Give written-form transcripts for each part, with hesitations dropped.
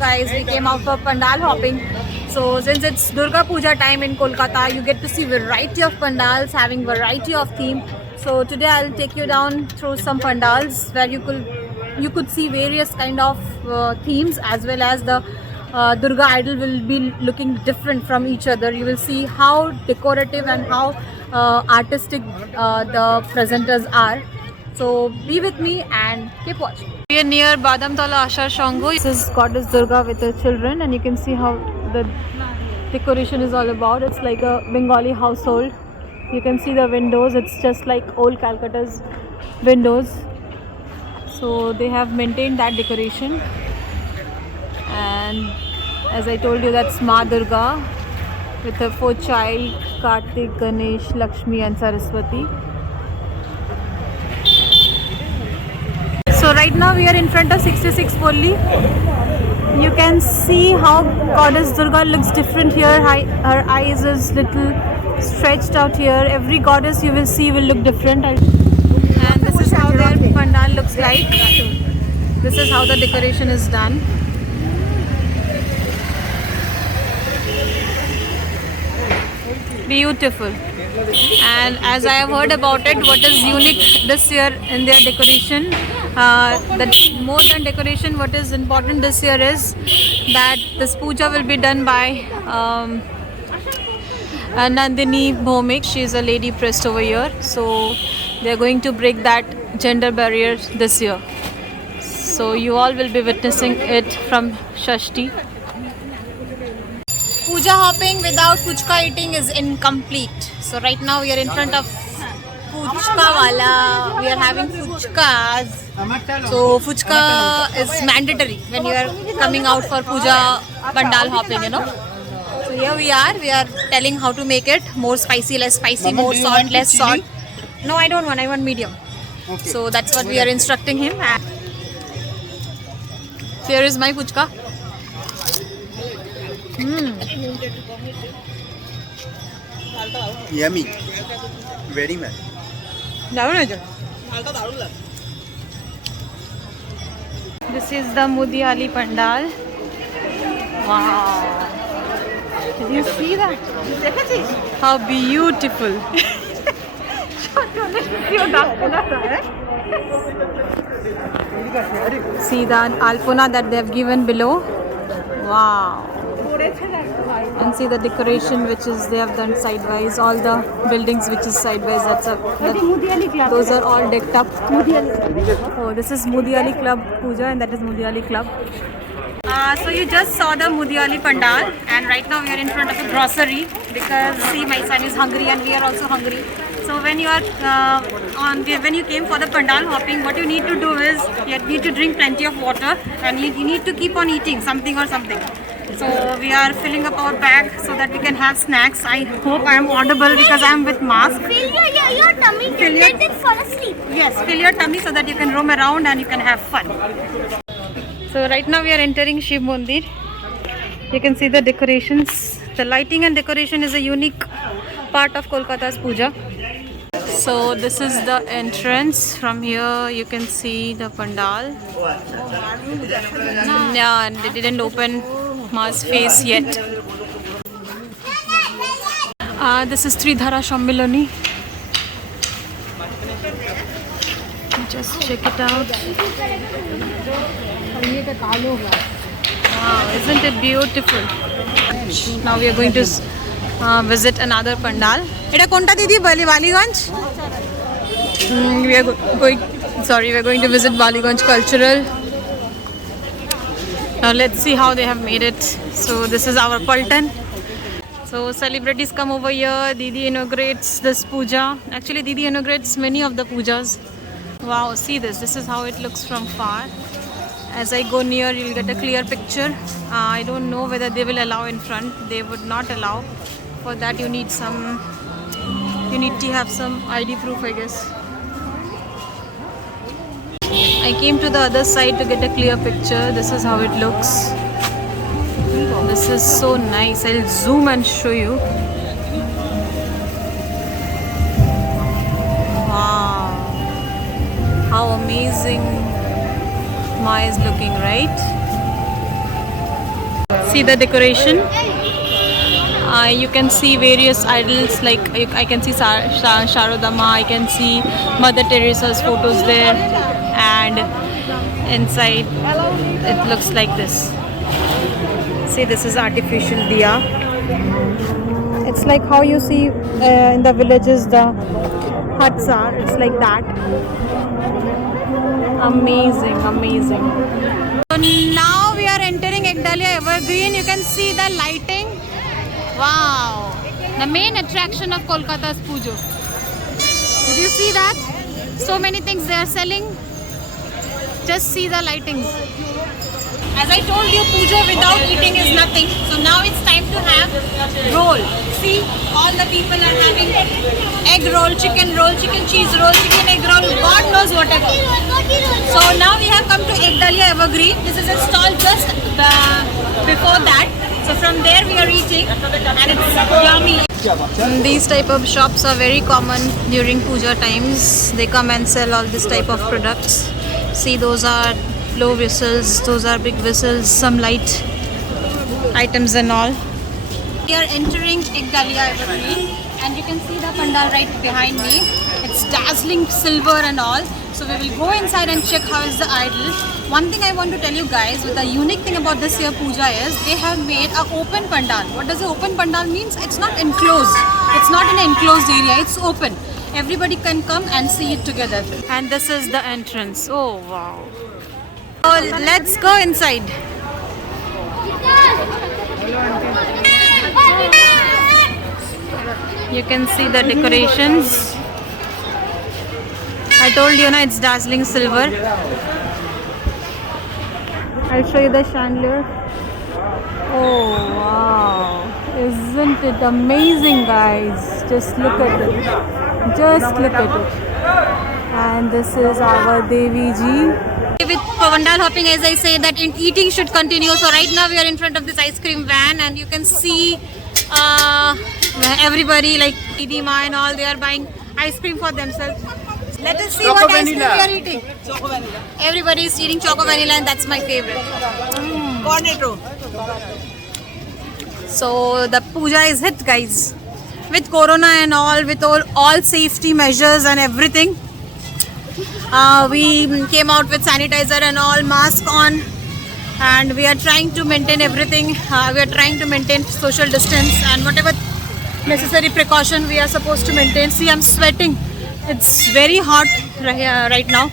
guys, we came out for pandal hopping. So since it's Durga Puja time in Kolkata, you get to see variety of pandals having variety of theme. So today I'll take you down through some pandals where you could see various kind of themes, as well as the Durga idol will be looking different from each other. You will see how decorative and how artistic the presenters are. So be with me and keep watching. We are near Badamtala Ashar Shango. This is Goddess Durga with her children, and you can see how the decoration is all about. It's like a Bengali household. You can see the windows. It's just like old Calcutta's windows. So they have maintained that decoration. And as I told you, that's Ma Durga with her 4 child, Kartik, Ganesh, Lakshmi and Saraswati. So right now we are in front of 66 Polli. You can see how Goddess Durga looks different here. Her eyes is little stretched out here. Every goddess you will see will look different. And this is how their pandal looks like. This is how the decoration is done. Beautiful. And as I have heard about it, what is unique this year in their decoration, that more than decoration, what is important this year is that this puja will be done by Nandini Bhomik. She is a lady priest over here. So they are going to break that gender barrier this year. So you all will be witnessing it from Shashti. Puja hopping without puchka eating is incomplete. So right now we are in front of puchka wala. We are having puchkas. So puchka is mandatory when you are coming out for puja pandal hopping, you know. So here we are telling how to make it. More spicy, less spicy, more salt, less salt. No, I don't want, I want medium. Okay. So that's what we are instructing him. Here is my puchka. Yummy. Very much. This is the Mudiali Pandal. Wow. Did you see that? How beautiful. See the alpona that they have given below. Wow. And see the decoration which is they have done sidewise. All the buildings which is sidewise. Those are all decked up. Oh, this is Mudiali Club Puja, and that is Mudiali Club. So you just saw the Mudiali Pandal, and right now we are in front of a grocery because see, my son is hungry and we are also hungry. So when you are when you came for the pandal hopping, what you need to do is you need to drink plenty of water, and you need to keep on eating something or something. So we are filling up our bag so that we can have snacks. I hope I am audible because I am with mask. Fill your tummy, let it fall asleep. Yes, fill your tummy so that you can roam around and you can have fun. So right now we are entering Shiv Mandir. You can see the decorations. The lighting and decoration is a unique part of Kolkata's puja. So this is the entrance. From here you can see the pandal. Yeah, and they didn't open Ma's face yet. This is Tridhara Shammilani. Just check it out. Wow, isn't it beautiful? Now we are going to visit another pandal. Eta konta didi Waliganj? We are going to visit Waliganj Cultural. Now let's see how they have made it. So this is our Paltan. So celebrities come over here. Didi inaugurates this puja. Actually, Didi inaugurates many of the pujas. Wow, see this. This is how it looks from far. As I go near, you'll get a clear picture. I don't know whether they will allow in front. They would not allow. For that, you need to have some ID proof, I guess. I came to the other side to get a clear picture. This is how it looks. This is so nice. I'll zoom and show you. Wow. How amazing Ma is looking, right? See the decoration. You can see various idols like I can see Sharodama, I can see Mother Teresa's photos there, and inside it looks like this. See, this is artificial diya. It's like how you see in the villages the huts are. It's like that. Amazing, amazing. So now we are entering Ekdalia Evergreen. You can see the lighting. Wow, the main attraction of Kolkata's Pujo. Did you see that? So many things they are selling. Just see the lightings. As I told you, Pujo without eating is nothing. So now it's time to have roll. See, all the people are having egg roll, chicken cheese roll, chicken egg roll, God knows whatever. So now we have come to Ekdalia Evergreen. This is a stall just before that. So from there we are eating and it's yummy. These type of shops are very common during puja times. They come and sell all this type of products. See, those are low whistles, those are big whistles, some light items and all. We are entering Ekdalia Evergreen and you can see the pandal right behind me. It's dazzling silver and all. So we will go inside and check how is the idol. One thing I want to tell you guys, with the unique thing about this year puja is they have made an open pandal. What does the open pandal means? It's not enclosed. It's not in an enclosed area. It's open. Everybody can come and see it together. And this is the entrance. Oh wow. So let's go inside. You can see the decorations. I told you, it's dazzling silver. I'll show you the chandelier. Oh wow, isn't it amazing, guys? Just look at it. Just look at it. And this is our Devi Ji. With pandal hopping, as I say, that eating should continue. So right now we are in front of this ice cream van and you can see everybody like Didi Ma and all, they are buying ice cream for themselves. Let us see what ice cream we are eating. Everybody is eating choco vanilla and that's my favorite. Cornetto. So the puja is hit, guys. With corona and all, with all safety measures and everything. We came out with sanitizer and all, mask on. And we are trying to maintain everything. We are trying to maintain social distance and whatever necessary precaution we are supposed to maintain. See, I'm sweating. It's very hot right now,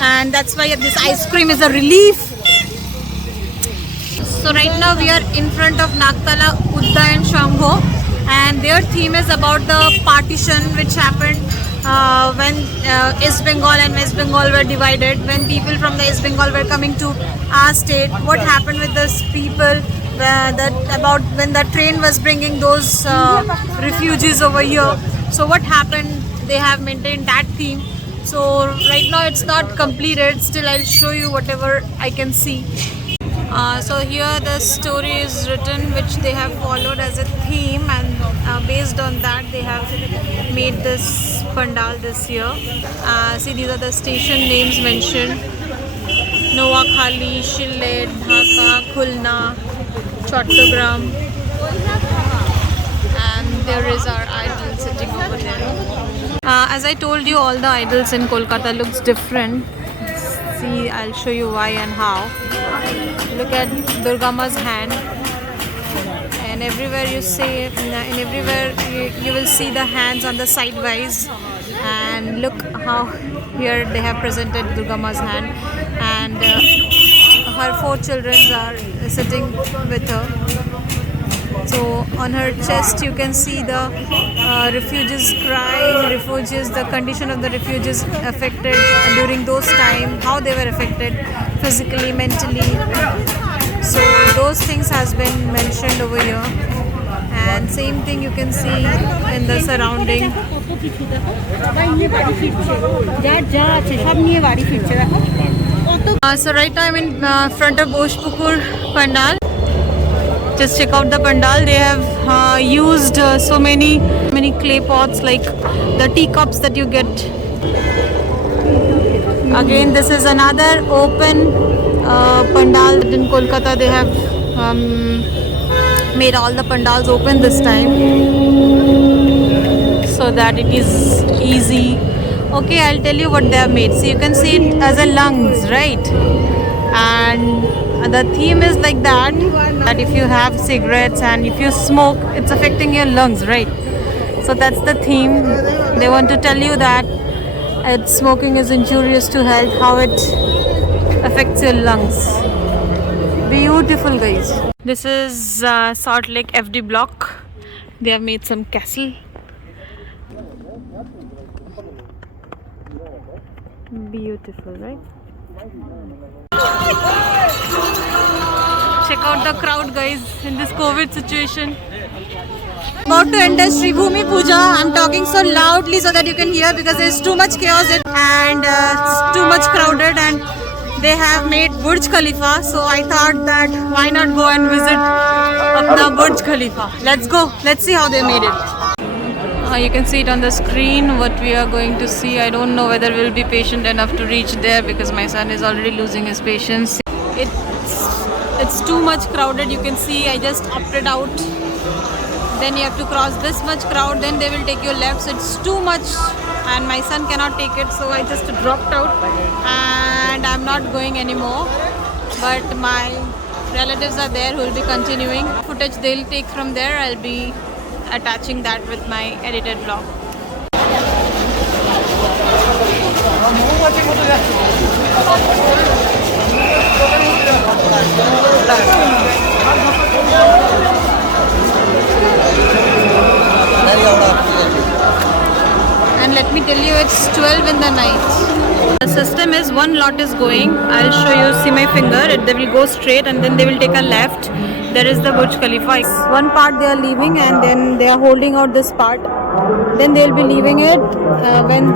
and that's why this ice cream is a relief. So right now we are in front of Nagtala, Udda and Shambho, and their theme is about the partition which happened when East Bengal and West Bengal were divided, when people from the East Bengal were coming to our state. What happened with those people, about when the train was bringing those refugees over here. So what happened? They have maintained that theme. So right now it's not completed. Still, I'll show you whatever I can see. So here the story is written which they have followed as a theme, and based on that they have made this pandal this year. See, these are the station names mentioned: Noakhali, Shilled, Dhaka, Khulna, Chattogram, and there is our idol sitting over there. As I told you, all the idols in Kolkata looks different. See, I'll show you why and how. Look at Durga Ma's hand, and everywhere you see, you will see the hands on the sidewise. And look how here they have presented Durga Ma's hand, and her 4 children are sitting with her. So on her chest you can see the refugees crying, the condition of the refugees affected during those times, how they were affected physically, mentally. So those things has been mentioned over here, and same thing you can see in the surrounding. So right now I'm in front of Bhojpur Pandal. Just check out the pandal. They have used so many clay pots, like the teacups that you get. Again, this is another open pandal in Kolkata. They have made all the pandals open this time so that it is easy. Okay, I'll tell you what they have made. So you can see it as a lungs, right? And the theme is like that if you have cigarettes and if you smoke, it's affecting your lungs, right? So that's the theme. They want to tell you that smoking is injurious to health, how it affects your lungs. Beautiful, guys. This is Salt Lake FD block. They have made some castle. Beautiful, right? Check out the crowd, guys, in this COVID situation. About to enter Sri Bhumi Puja. I'm talking so loudly so that you can hear because there's too much chaos and it's too much crowded, and they have made Burj Khalifa. So I thought that why not go and visit Apna Burj Khalifa. Let's go. Let's see how they made it. You can see it on the screen what we are going to see. I don't know whether we'll be patient enough to reach there because my son is already losing his patience. It's too much crowded. You can see I just opted out. Then you have to cross this much crowd, then they will take you left. So it's too much and my son cannot take it, so I just dropped out and I'm not going anymore. But my relatives are there who will be continuing. Footage they'll take from there, I'll be attaching that with my edited vlog. And let me tell you, it's 12 in the night. The system is one lot is going. I'll show you, see my finger. They will go straight and then they will take a left. There is the Burj Khalifa. One part they are leaving and then they are holding out this part. Then they will be leaving it when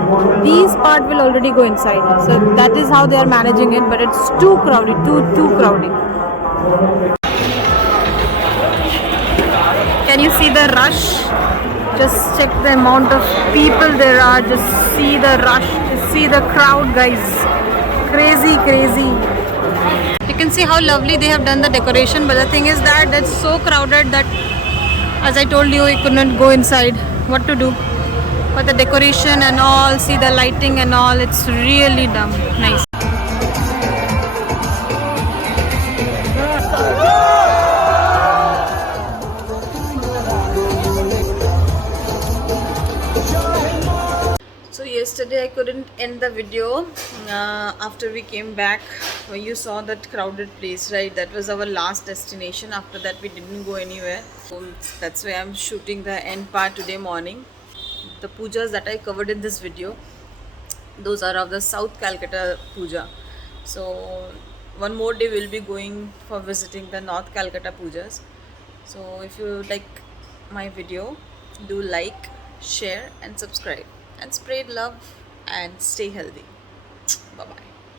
these part will already go inside. So that is how they are managing it. But it's too crowded, too crowded. Can you see the rush? Just check the amount of people there are. Just see the rush. Just see the crowd, guys. Crazy, crazy. You can see how lovely they have done the decoration. But the thing is that it's so crowded that, as I told you, we could not go inside. What to do? But the decoration and all, see the lighting and all, it's really dumb. Nice. Yesterday I couldn't end the video after we came back. You saw that crowded place, right? That was our last destination. After that we didn't go anywhere. So that's why I'm shooting the end part today morning. The pujas that I covered in this video, those are of the South Calcutta puja. So one more day we'll be going for visiting the North Calcutta pujas. So if you like my video, do like, share and subscribe. And spread love and stay healthy. Bye bye.